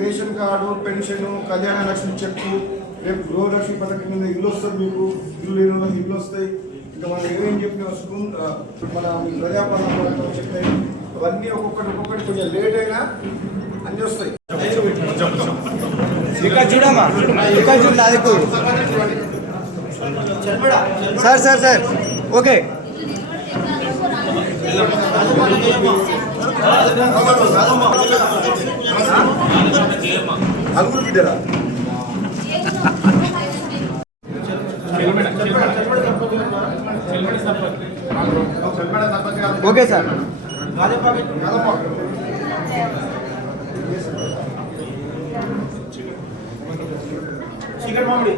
Ration card, pension, Kalyana Lakshmi చెక్కు, రేపు గృహలక్ష్మి పథకం కింద ఇల్లు వస్తుంది, మీకు ఇల్లు లేని వాళ్ళకి ఇల్లు వస్తాయి. ఇంకా మనం ఏమేం చెప్పిన స్కూల్ మన ప్రజాపాలన చెప్తాయి. అవన్నీ ఒక్కొక్కటి కొంచెం లేట్ అయినా అన్నీ వస్తాయి. చూడమ్మా సార్ సార్ సార్ ఓకే నలుగురు బిడ్డరా ఓకే సార్ చికెన్ మామిడి